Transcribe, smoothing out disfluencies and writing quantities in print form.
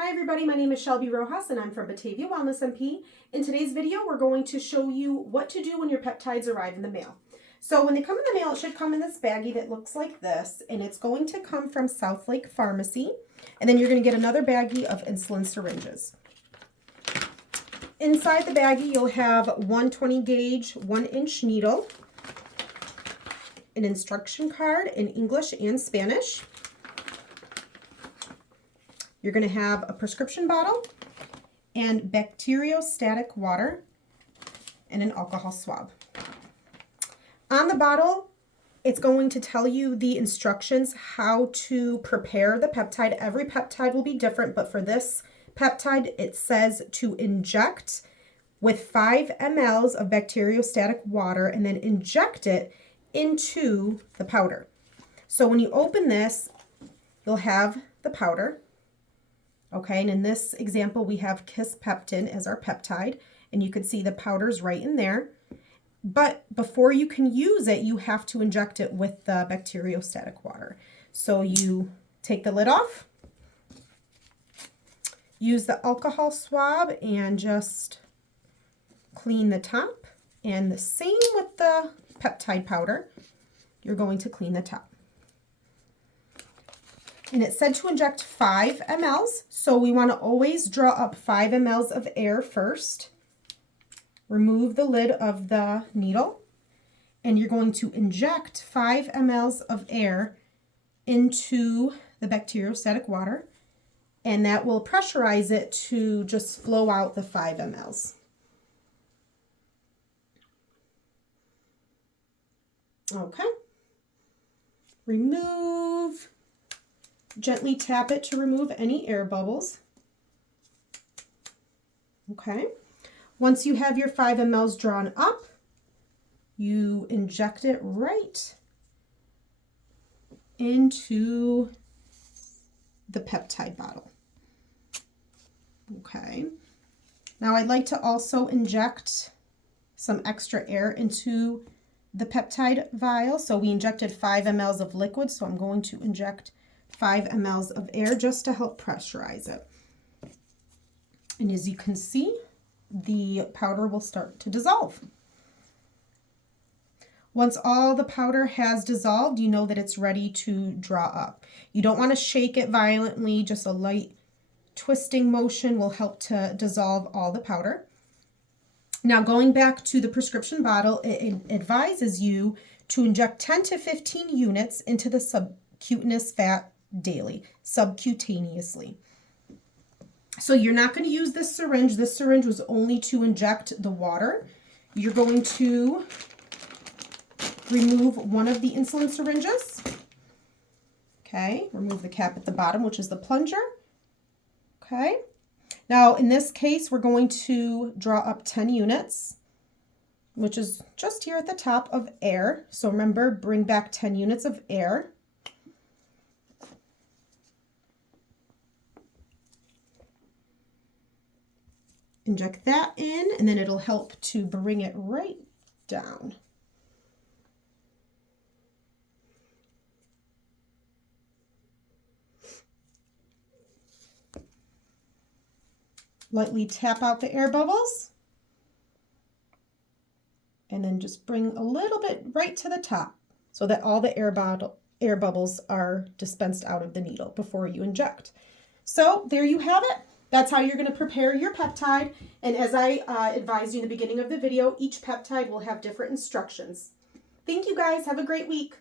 Hi everybody, my name is Shelby Rojas and I'm from Batavia Wellness MP. In today's video, we're going to show you what to do when your peptides arrive in the mail. So when they come in the mail, it should come in this baggie that looks like this, and it's going to come from South Lake Pharmacy. And then you're going to get another baggie of insulin syringes. Inside the baggie, you'll have 120 gauge, 1-inch needle, an instruction card in English and Spanish. You're going to have a prescription bottle and bacteriostatic water and an alcohol swab. On the bottle, it's going to tell you the instructions how to prepare the peptide. Every peptide will be different, but for this peptide, it says to inject with 5 ml of bacteriostatic water and then inject it into the powder. So when you open this, you'll have the powder. Okay, and in this example, we have kisspeptin as our peptide, and you can see the powder's right in there. But before you can use it, you have to inject it with the bacteriostatic water. So you take the lid off, use the alcohol swab, and just clean the top. And the same with the peptide powder, you're going to clean the top. And it said to inject 5 ml, so we want to always draw up 5 ml of air first. Remove the lid of the needle, and you're going to inject 5 ml of air into the bacteriostatic water, and that will pressurize it to just flow out the 5 ml. Okay. Remove. Gently tap it to remove any air bubbles. Okay. Once you have your 5 ml drawn up, you inject it right into the peptide bottle. Okay. Now I'd like to also inject some extra air into the peptide vial. So we injected 5 ml of liquid, so I'm going to inject 5 ml of air just to help pressurize it. And as you can see, the powder will start to dissolve. Once all the powder has dissolved, you know that it's ready to draw up. You don't want to shake it violently, just a light twisting motion will help to dissolve all the powder. Now going back to the prescription bottle, it advises you to inject 10 to 15 units into the subcutaneous fat daily, subcutaneously. So you're not going to use this syringe. This syringe was only to inject the water. You're going to remove one of the insulin syringes. Okay, remove the cap at the bottom, which is the plunger. Okay, now in this case, we're going to draw up 10 units, which is just here at the top of air. So remember, bring back 10 units of air. Inject that in, and then it'll help to bring it right down. Lightly tap out the air bubbles, and then just bring a little bit right to the top so that all the air bubbles are dispensed out of the needle before you inject. So there you have it. That's how you're going to prepare your peptide. And as I advised you in the beginning of the video, each peptide will have different instructions. Thank you guys. Have a great week.